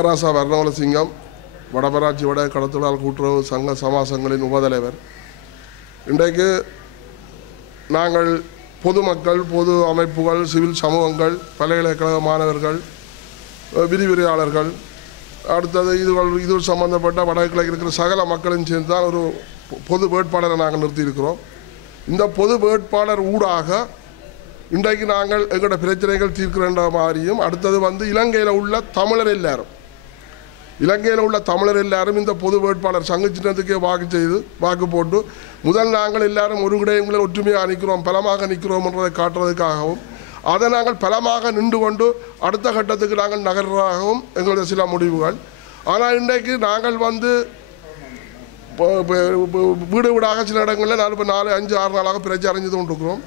ராசா வர்ணவலசிங்கம் வடபராட்சி வட கடத்தொழிலாளர் கூட்டுறவு சங்க சமாசங்களின் உபதலைவர். இன்றைக்கு நாங்கள் பொதுமக்கள், பொது அமைப்புகள், சிவில் சமூகங்கள், பல்கலைக்கழக மாணவர்கள், விரிவுரையாளர்கள், அடுத்தது இது சம்பந்தப்பட்ட வடகிழக்கில் இருக்கிற சகல மக்களும் சேர்ந்து தான் ஒரு பொது வேட்பாளரை நாங்கள் நிறுத்தியிருக்கிறோம். இந்த பொது வேட்பாளர் ஊடாக இன்றைக்கு நாங்கள் எங்களோட பிரச்சனைகள் தீர்க்கிற மாதிரியும், அடுத்தது இலங்கையில் உள்ள தமிழர் எல்லாரும் இந்த பொது வேட்பாளர் சங்க சின்னத்துக்கே வாக்கு போட்டு முதல் நாங்கள் எல்லாரும் ஒரு விடயங்களை ஒற்றுமையாக நிற்கிறோம், பலமாக நிற்கிறோம் என்றதை காட்டுறதுக்காகவும், அதை நாங்கள் பலமாக நின்று கொண்டு அடுத்த கட்டத்துக்கு நாங்கள் நகர்றதாகவும் எங்களுடைய சில முடிவுகள். ஆனால் இன்றைக்கு நாங்கள் வீடு வீடாக சில இடங்களில் 4, 5, 6 நாளாக பிரச்சாரம் செய்து கொண்டிருக்கிறோம்.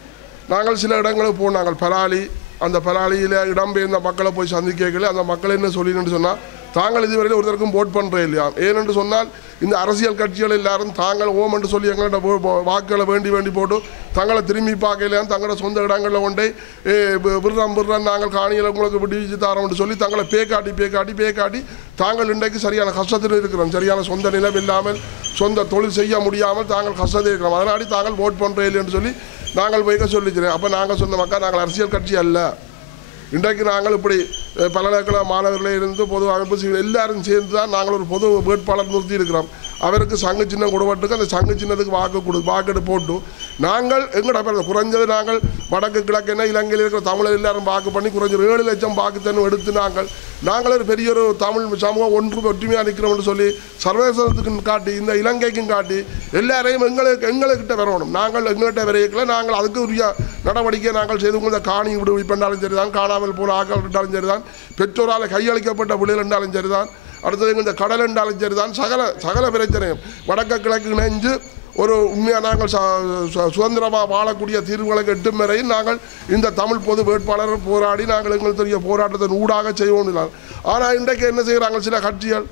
நாங்கள் சில இடங்களுக்கு போனோம். நாங்கள் பலாலி, அந்த பலாலியில் இடம்பெயர்ந்த மக்களை போய் சந்திக்கல. அந்த மக்கள் என்ன சொல்லின்னு சொன்னால், தாங்கள் இதுவரையில் ஒருத்தருக்கும் vote பண்ணுறே இல்லையா. ஏனென்று சொன்னால் இந்த அரசியல் கட்சிகள் எல்லாரும் தாங்கள் ஓம் என்று சொல்லி எங்கள்கிட்ட வாக்குகளை வேண்டி போட்டு தங்களை திரும்பி பார்க்கலையாம், தங்களோட சொந்த இடங்களில் கொண்டே விடுறோம் நாங்கள் காணியில் உங்களுக்கு விடுவிச்சு தரோம்னு சொல்லி தங்களை பேக்காட்டி தாங்கள் இன்றைக்கு சரியான கஷ்டத்தில் இருக்கிறோம். சரியான சொந்த நிலம் இல்லாமல், சொந்த தொழில் செய்ய முடியாமல் தாங்கள் கஷ்டத்தில் இருக்கிறோம். அதனாடி தாங்கள் vote பண்ணுறே இல்லைன்னு சொல்லி நாங்கள் போய்க்க சொல்லிக்கிறேன். அப்போ நாங்கள் சொன்ன மக்கள், நாங்கள் அரசியல் கட்சி அல்ல. இன்றைக்கு நாங்கள் இப்படி பல்கலைக்கழக மாணவர்களே இருந்து பொது அமைப்பு சிவில் எல்லாரும் சேர்ந்து தான் நாங்கள் ஒரு பொது வேட்பாளர் நிறுத்தி இருக்கிறோம். அவருக்கு சங்க சின்னம் கொடுப்பட்டுக்கு அந்த சங்க சின்னத்துக்கு வாக்கெடு போட்டு நாங்கள் எங்களோட குறைஞ்சது நாங்கள் வடக்கு கிழக்குன்னா இலங்கையில் இருக்கிற தமிழர் எல்லாரும் வாக்கு பண்ணி குறைஞ்சது 7 லட்சம் வாக்குத்தன்னு எடுத்து நாங்கள் ஒரு பெரிய ஒரு தமிழ் சமூகம் ஒற்றுமையாக நிற்கிறோம்னு சொல்லி சர்வதேசத்துக்கு காட்டி, இந்த இலங்கைக்கும் காட்டி எல்லாரையும் எங்கள்கிட்ட வரணும். நாங்கள் எங்கள்கிட்ட வரையில நாங்கள் அதுக்கு உரிய நடவடிக்கை நாங்கள் செய்து கொண்ட காணி விடுவிப்பென்றாலும் சரிதான், காணாமல் போன ஆக்கள் என்றாலும் சரிதான், பெற்றோரால் கையளிக்கப்பட்ட பிள்ளைகள் என்றாலும் சரிதான், அடுத்தது இந்த கடல் என்றாலும் சரிதான், சகல பிரச்சனையும் வடக்கு கிழக்கு இணைஞ்சு ஒரு உண்மையாக நாங்கள் சுதந்திரமாக வாழக்கூடிய தீர்வுகளுக்கு எட்டும் வரையில் நாங்கள் இந்த தமிழ் பொது வேட்பாளர் போராடி நாங்கள் எங்களுக்கு தெரிய போராட்டத்தின் ஊடாக செய்வோம். ஆனால் இன்றைக்கு என்ன செய்கிறாங்க சில கட்சிகள்,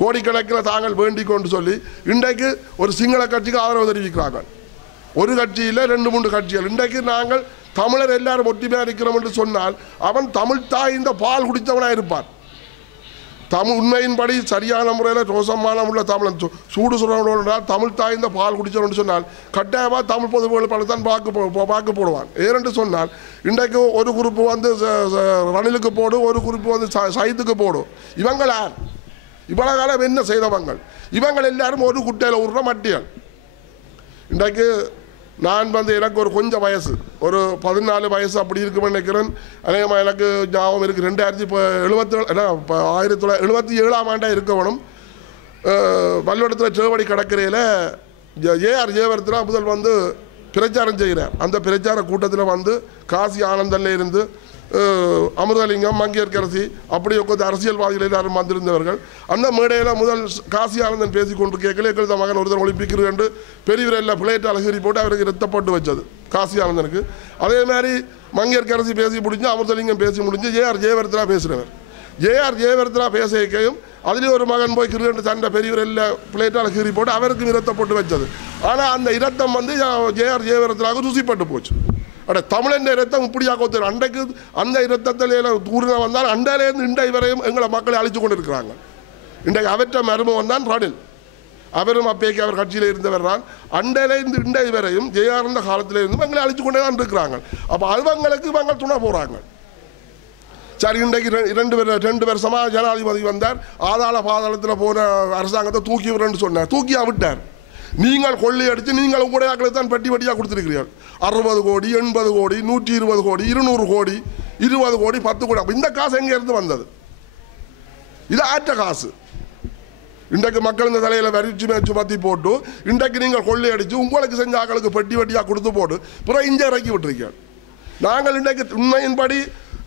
கோடிக்கணக்கில் தாங்கள் வேண்டிக் கொண்டு சொல்லி இன்றைக்கு ஒரு சிங்கள கட்சிக்கு ஆதரவு தெரிவிக்கிறாங்க. ஒரு கட்சியில் 2, 3 கட்சிகள். இன்றைக்கு நாங்கள் தமிழர் எல்லாரும் ஒற்றுமையாக இருக்கிறோம் என்று சொன்னால் அவன் தமிழ் தாய் இந்த பால் குடித்தவனாக இருப்பான். உண்மையின்படி சரியான முறையில் ரோசமான உள்ள தமிழன் சூடு சுரண்டால் தமிழ் தாய் இந்த பால் குடித்தவன் சொன்னால் கட்டாயமாக தமிழ் பொது வேட்பாளர் தான் வாக்கு போடுவான். ஏனென்று சொன்னால் இன்றைக்கு ஒரு குரூப்பு ரணிலுக்கு போடு, ஒரு குரூப்பு சைத்துக்கு போடும். இவங்கள் யார்? இவ்வளவு காலம் என்ன செய்தவங்கள்? இவங்கள் எல்லாரும் ஒரு குட்டையில் உருற மட்டியல். இன்றைக்கு நான் எனக்கு ஒரு கொஞ்சம் வயசு, ஒரு 14 வயசு அப்படி இருக்குன்னு நினைக்கிறேன். அநேகமாக எனக்கு ஞாபகம் இருக்குது 1977ஆம் ஆண்டாக இருக்க வேணும். வல்லுவடத்தில் சேவடி கடற்கரையில் ஏஆர் ஜெயவர்தனா முதல் பிரச்சாரம் செய்கிறார். அந்த பிரச்சார கூட்டத்தில் காசி ஆனந்தனில் இருந்து அமிர்தலிங்கம், மங்கையர்கரசி, அப்படி உட்காந்து அரசியல்வாதிகள் எல்லாரும் வந்திருந்தவர்கள். அந்த மேடையில் முதல் காசி ஆனந்தன் பேசி கொண்டு கேட்கல எங்களது மகன் ஒருத்தர் ஒலிம்பிக்கிறது என்று பெரியவரெல்லாம் பிளேட் அழகிரி போட்டு அவருக்கு ரத்தப்பட்டு வச்சது காசி ஆனந்தனுக்கு. அதே மாதிரி மங்கையர்கரசி பேசி முடிஞ்சு, அமிர்தலிங்கம் பேசி முடிஞ்சு, ஏஆர் ஜெயவர்தனா பேசுகிறவர். ஏஆர் ஜெயவர்தனா பேசியும் அதிலே ஒரு மகன் போய் கிருண்டு சண்டை பெரியவரெல்லாம் பிளேட்டால் கீறி போட்டு அவருக்கு இரத்தப்பட்டு வச்சது. ஆனால் அந்த இரத்தம் ஏஆர் ஜெயவர்தனாவுக்கு ருசிப்பட்டு போச்சு. தமிழன் இரத்தம் இப்படியாக ஒருத்தர் அன்றைக்கு அந்த இரத்தத்தில் தூரின வந்தால் அண்டையிலேருந்து இண்டை வரையும் எங்களை மக்களை அழித்து கொண்டு இருக்கிறாங்க. இன்றைக்கு அவற்ற மருமகன் தான் ரணில். அவரும் அப்பேக்கு அவர் கட்சியில் இருந்தவர் தான். அண்டையிலேருந்து இண்டை வரையும் ஜெயானந்த காலத்திலிருந்து எங்களை அழித்து கொண்டே தான் இருக்கிறாங்க. அப்போ அவங்களுக்கு இவங்க துணை போகிறாங்க. சரி, இன்றைக்கு 2 வருஷமாக ஜனாதிபதி வந்தார். ஆதாள பாதாளத்தில் போன அரசாங்கத்தை தூக்கி விடுறேன்னு சொன்னார். தூக்கியா விட்டார். நீங்கள் கொள்ளையடித்து நீங்கள் உங்களுடைய ஆக்களுக்கு தான் பெட்டியாக கொடுத்துருக்கிறீர்கள். 60 கோடி, 80 கோடி, 120 கோடி, 200 கோடி, 20 கோடி, 10 கோடி. அப்போ இந்த காசு எங்கேருந்து வந்தது? இது ஆற்ற காசு. இன்றைக்கு மக்கள் இந்த தலையில் வரிச்சு சுமத்தி போட்டு இன்றைக்கு நீங்கள் கொள்ளையடித்து உங்களுக்கு செஞ்ச ஆக்களுக்கு பெட்டியாக கொடுத்து போட்டு பிறகு இங்கே இறக்கி விட்டுருக்கீர்கள். நாங்கள் இன்றைக்கு உண்மையின்படி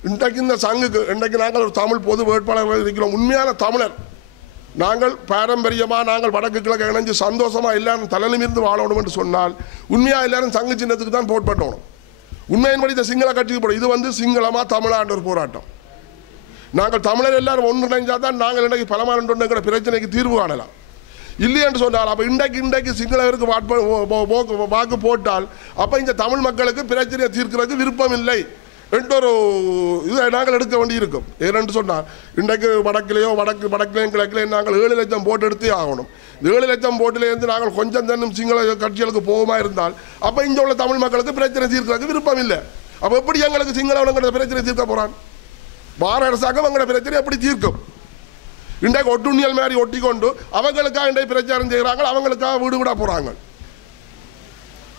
இன்றைக்கு இந்த சங்குக்கு இன்றைக்கு நாங்கள் ஒரு தமிழ் பொது வேட்பாளர்கள் இருக்கிறோம். உண்மையான தமிழர் நாங்கள் பாரம்பரியமாக நாங்கள் வடக்கு கிழக்கு இணைஞ்சு சந்தோஷமாக எல்லாரும் தலைநிமிர்ந்து வாழணும் என்று சொன்னால் உண்மையாக எல்லாரும் சங்கு சின்னத்துக்கு தான் போட் பண்ணணும். உண்மையின்படி இந்த சிங்கள கட்சிக்கு போடும். இது சிங்களமாக தமிழாண்ட ஒரு போராட்டம். நாங்கள் தமிழர் எல்லாரும் ஒன்றிணைஞ்சால் தான் நாங்கள் இன்றைக்கு பலமானங்கிற பிரச்சனைக்கு தீர்வு காணலாம். இல்லை என்று சொன்னால் அப்போ இன்றைக்கு சிங்களவருக்கு வாக்கு போட்டால் அப்போ இந்த தமிழ் மக்களுக்கு பிரச்சனையை தீர்க்கிறதுக்கு விருப்பம் இல்லை. ஒரு இதை நாங்கள் எடுக்க வேண்டி இருக்கும். ஏனென்று சொன்னால் இன்றைக்கு வடக்கிலையும் கிழக்கிலையும் நாங்கள் 7 லட்சம் போட்டு எடுத்தே ஆகணும். இந்த 7 லட்சம் போட்டிலேருந்து நாங்கள் கொஞ்சம் தன்னும் சிங்கள கட்சிகளுக்கு போகுமா இருந்தால் அப்போ இங்கே உள்ள தமிழ் மக்களுக்கு பிரச்சனை தீர்க்கிறதுக்கு விருப்பம் இல்லை. அப்போ எப்படி எங்களுக்கு சிங்களவனங்கிற பிரச்சனை தீர்க்க போகிறான்? பாரத அரசாங்கம் எங்களோட பிரச்சனை எப்படி தீர்க்கும்? இன்றைக்கு ஒட்டுண்ணியல் மாதிரி ஒட்டி கொண்டு அவங்களுக்காக இன்றைக்கு பிரச்சாரம் செய்கிறாங்க, அவங்களுக்காக வீடு விட போகிறாங்க.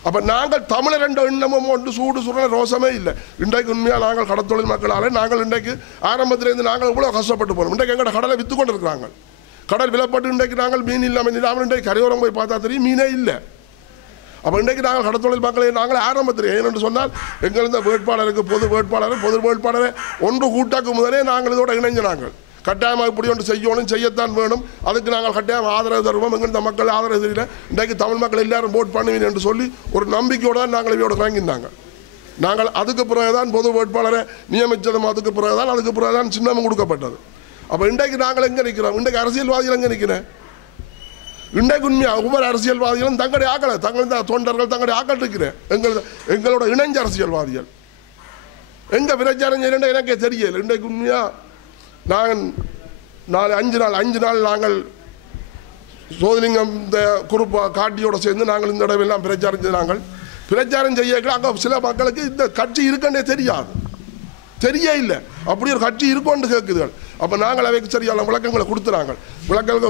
அப்போ நாங்கள் தமிழர் என்ற எண்ணமும் ஒன்று சூடு சுட ரோசமே இல்லை. இன்றைக்கு உண்மையாக நாங்கள் கடத்தொழில் மக்களால் நாங்கள் இன்றைக்கு ஆரம்பத்திலேருந்து நாங்கள் இவ்வளோ கஷ்டப்பட்டு போகிறோம். இன்றைக்கு எங்களோட கடலை விற்று கொண்டு இருக்கிறாங்க. கடல் விலப்பட்டு இன்றைக்கு நாங்கள் மீன் இல்லாமல் இன்றைக்கு கரையோரம் போய் பார்த்தா தெரியும் மீனே இல்லை. அப்போ இன்றைக்கு நாங்கள் கடத்தொழில் மக்களை நாங்கள் ஆரம்பத்தில் ஏனென்று சொன்னால் எங்கள் வேட்பாளருக்கு பொது வேட்பாளரை ஒன்று கூட்டாக்கு முதலே நாங்கள் இதோட இணைஞ்ச நாங்கள் கட்டாயமாக இப்படி ஒன்று செய்யத்தான் வேணும், அதுக்கு நாங்கள் கட்டாயம் ஆதரவு தருவோம், எங்கள் மக்கள் ஆதரவு தெரியல, இன்றைக்கு தமிழ் மக்கள் எல்லாரும் போட் பண்ணுவீங்க என்று சொல்லி ஒரு நம்பிக்கையோடு தான் நாங்கள் இவையோட இறங்கியிருந்தாங்க. நாங்கள் அதுக்கு பிறகுதான் பொது வேட்பாளரை நியமித்ததும் அதுக்கு பிறகுதான் சின்னமும் கொடுக்கப்பட்டது. அப்போ இன்றைக்கு நாங்கள் எங்கே நிற்கிறோம்? இன்றைக்கு அரசியல்வாதிகள் எங்கே நிற்கிறேன்? இன்றைக்கு உண்மையாக ஒவ்வொரு அரசியல்வாதிகளும் தங்களுடைய ஆக்களை தங்கள் தொண்டர்கள் தங்களுடைய ஆக்கள் இருக்கிறேன். எங்களோட இணைஞ்ச அரசியல்வாதிகள் எங்கே பிரச்சாரம் செய்யணும் எனக்கே தெரியல. இன்றைக்கு உண்மையாக நாங்கள் 5 நாள் நாங்கள் சோதலிங்கம் இந்த குரூப் காட்டியோடு சேர்ந்து நாங்கள் இந்த இடமெல்லாம் பிரச்சாரம் செய்ய அங்கே சில மக்களுக்கு இந்த கட்சி இருக்குன்னே தெரிய இல்லை. அப்படி ஒரு கட்சி இருக்கும்னு கேட்குதுகள். அப்போ நாங்கள் அவைக்கு சரியான விளக்கங்களை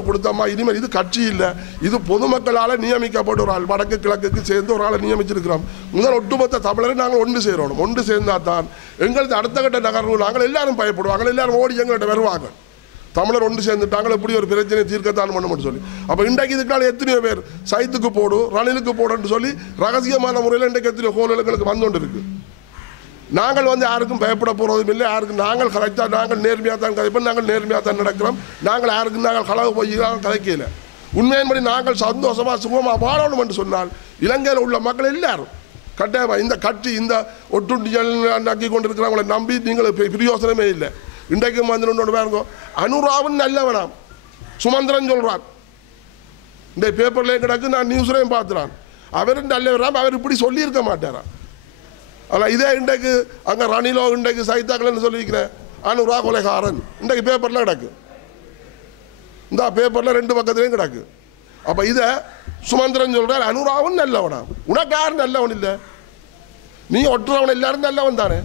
கொடுத்தோம்மா, இனிமேல் இது கட்சி இல்லை, இது பொதுமக்களால் நியமிக்கப்பட்ட ஒரு ஆள், வடக்கு கிழக்குக்கு சேர்ந்து ஒரு ஆளை நியமிச்சிருக்கிறோம். முதல் ஒட்டுமொத்த தமிழரை நாங்கள் ஒன்று சேரணும். ஒன்று சேர்ந்தால் தான் எங்களுக்கு அடுத்த கட்ட நகர்வு. நாங்கள் எல்லாரும் பயப்படுவாங்க, எல்லாரும் ஓடி எங்கள்கிட்ட வருவாங்க. தமிழர் ஒன்று சேர்ந்துட்டாங்க, எப்படி ஒரு பிரச்சனையை தீர்க்கத்தான் பண்ணணும்னு சொல்லி. அப்போ இன்றைக்கு இதுக்கான எத்தனையோ பேர் சைத்துக்கு போடு ரணிலுக்கு போடுன்னு சொல்லி ரகசியமான முறையில் இன்றைக்கு எத்தனையோ கோலங்களுக்கு வந்து கொண்டு இருக்கு. நாங்கள் யாருக்கும் பயப்பட போகிறதும் இல்லை. யாருக்கும் நாங்கள் கரெக்டாக நாங்கள் நேர்மையாக தான் கதைப்போம், நாங்கள் நேர்மையாக தான் நடக்கிறோம். நாங்கள் யாருக்கும் நாங்கள் களவு போய் கதைக்கல. உண்மையின்படி நாங்கள் சந்தோஷமாக சுகமாக வாழணும் என்று சொன்னால் இலங்கையில் உள்ள மக்கள் எல்லாரும் கட்டாயமாக இந்த கட்சி இந்த ஒட்டுண்டியல் நக்கி கொண்டிருக்கிறவங்களை நம்பி நீங்கள் பிரயோசனமே இல்லை. இன்றைக்கும் வந்து பாருங்க, அனுராவும் நல்லவனாம் சுமந்திரன் சொல்கிறான். இந்த பேப்பர்லேயும் கிடக்கு, நான் நியூஸ்லையும் பார்த்துறான். அவரும் நல்லவராம், அவர் இப்படி சொல்லியிருக்க மாட்டாரான். ஆனால் இதே இன்றைக்கு அங்கே ரணிலோ இன்றைக்கு சைத்தாக்கள்னு சொல்லியிருக்கிறேன், அனுரா கொலைகாரன் இன்றைக்கு பேப்பரில் கிடக்கு. இந்த பேப்பரில் 2 பக்கத்துலேயும் கிடக்கு. அப்போ இதை சுமந்திரன் சொல்கிறார், அனுராவும் நல்லவனா, உனக்கு யாரும் நல்லவன் இல்லை, நீ ஒட்டுறவன் எல்லாரும் நல்லவன் தானே.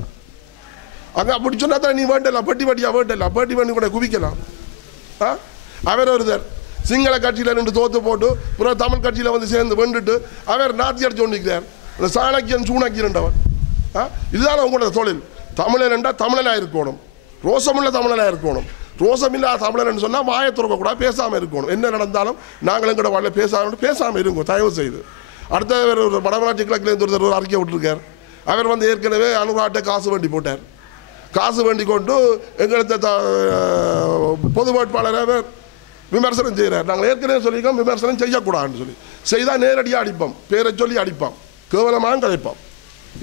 அங்கே அப்படி சொன்னா தான் நீ வேண்டலாம், பேட்டி பண்ணி கூட குவிக்கலாம். அவர் ஒருத்தர் சிங்கள கட்சியில் நின்று தோற்று போட்டு பிறகு தமிழ் கட்சியில் வந்து சேர்ந்து வெண்டுட்டு அவர் நாத்தி அடிச்சு கொண்டிருக்கிறார். அந்த சாணக்கியன் சூணக்கியன்றவன். இதுதான் உங்களோட தொழில். தமிழன் என்றால் தமிழனாக இருக்கணும், ரோசமுள்ள தமிழனாக இருக்கணும். ரோசமில்லாத தமிழன் சொன்னால் வாயை திறக்கக்கூடாது, பேசாமல் இருக்கணும். என்ன நடந்தாலும் நாங்கள் எங்கட வாழ்ல பேசாமல் இருங்க தயவு செய்து. அடுத்த ஒரு வடமராட்சி கிழக்கிலேருந்து ஒருத்தர் அறிக்கை விட்டுருக்கார். அவர் ஏற்கனவே அனுராட்டை காசு வேண்டி போட்டார். காசு வேண்டி கொண்டு எங்களுக்கு பொது வேட்பாளரை விமர்சனம் செய்கிறார். நாங்கள் ஏற்கனவே சொல்லியிருக்கோம் விமர்சனம் செய்யக்கூடாதுன்னு சொல்லி. செய்தால் நேரடியாக அடிப்போம், பேரை சொல்லி அடிப்போம், கேவலமாக கதைப்போம்.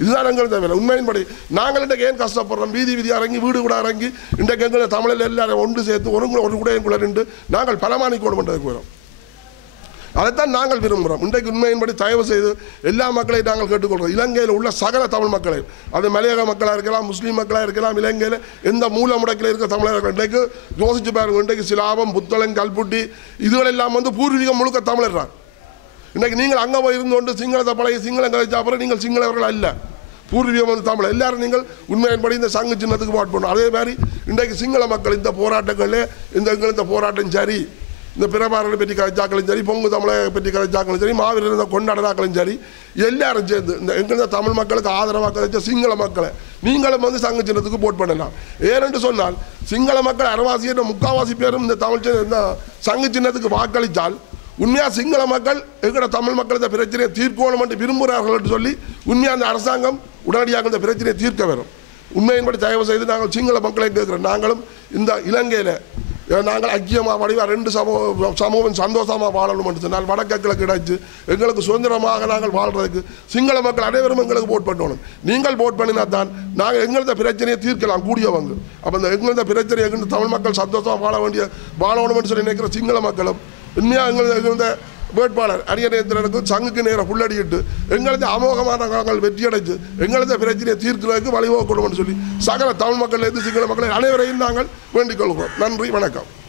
இதுதான் எங்கள் தேவையில்லை. உண்மையின்படி நாங்கள் இன்றைக்கு ஏன் கஷ்டப்படுறோம்? வீதி இறங்கி வீடு கூட இறங்கி இன்றைக்கு எங்களை தமிழில் எல்லாரும் ஒன்று சேர்த்து ஒரு குடையங்குள்ள நின்று நாங்கள் பலமானிக்கோடு பண்ணுறதுக்கு வரோம். அதைத்தான் நாங்கள் விரும்புகிறோம். இன்றைக்கு உண்மையின்படி தயவு செய்து எல்லா மக்களையும் நாங்கள் கேட்டுக்கொள்கிறோம். இலங்கையில் உள்ள சகல தமிழ் மக்களை, அது மலையக மக்களாக இருக்கலாம், முஸ்லீம் மக்களாக இருக்கலாம், இலங்கையில் எந்த மூல முடக்கில் இருக்க தமிழர்கள் இன்றைக்கு யோசிச்சு பாருங்க. இன்றைக்கு சிலாபம், புத்தளம், கல்புட்டி இதுகளெல்லாம் பூர்வீகம் முழுக்க தமிழர்றாங்க. இன்றைக்கு நீங்கள் அங்கே போய் இருந்து கொண்டு சிங்களத்தை பழைய சிங்களம் கதைச்சா அப்புறம் நீங்கள் சிங்களவர்கள் அல்ல, பூர்வீகம் தமிழ். எல்லாரும் நீங்கள் உண்மையின்படி இந்த சங்கு சின்னத்துக்கு வாட் பண்ணணும். அதே மாதிரி இன்றைக்கு சிங்கள மக்கள் இந்த போராட்டங்களில் இந்த போராட்டம் சரி, இந்த பிரபாரனை பற்றி கதைச்சாக்களும் சரி, பொங்கு தமிழை பற்றி கதைச்சாக்களும் சரி, மாவீரர் கொண்டாடுறாக்களும் சரி, எல்லாரும் சேர்ந்து இந்த தமிழ் மக்களுக்கு ஆதரவாக கதைச்ச சிங்கள மக்களை நீங்களும் சங்கு சின்னத்துக்கு போட் பண்ணலாம். ஏனென்று சொன்னால் சிங்கள மக்கள் அரைவாசி முக்கால்வாசி பேரும் இந்த சங்கு சின்னத்துக்கு வாக்களித்தால் உண்மையாக சிங்கள மக்கள் எங்கட தமிழ் மக்கள் இந்த பிரச்சனையை தீர்க்கணும் என்று விரும்புகிறார்கள் என்று சொல்லி உண்மையாக அந்த அரசாங்கம் உடனடியாக இந்த பிரச்சனையை தீர்க்க வரும். உண்மையின்படி தயவு செய்து நாங்கள் சிங்கள மக்களை கேட்கிறோம். நாங்களும் இந்த இலங்கையில் நாங்கள் ஐக்கியமாக வடிவாக 2 சமூகம் சந்தோஷமாக வாழணும் என்று சொன்னால் வடக்கிழக்கு கிடைச்சு எங்களுக்கு சுதந்திரமாக நாங்கள் வாழ்றதுக்கு சிங்கள மக்கள் அனைவரும் எங்களுக்கு போட் பண்ணணும். நீங்கள் போட் பண்ணினா தான் நாங்கள் எங்களது பிரச்சனையை தீர்க்கலாம் கூடியவங்க. அப்போ இந்த எங்களது பிரச்சனை எங்கள் தமிழ் மக்கள் சந்தோஷமாக வாழணும் என்று சொல்லி நினைக்கிற சிங்கள மக்களும் உண்மையாக எங்களது வேட்பாளர் அரியநேந்திரனுக்கு சங்குக்கு நேரம் புள்ளடிட்டு எங்களது அமோகமான நாங்கள் வெற்றியடைச்சு எங்களது பிரச்சனையை தீர்க்கிறதுக்கு வழிவகுக்கணும்னு சொல்லி சகல தமிழ் மக்கள் சிங்கள மக்களை அனைவரையும் நாங்கள் வேண்டிக் கொள்கிறோம். நன்றி, வணக்கம்.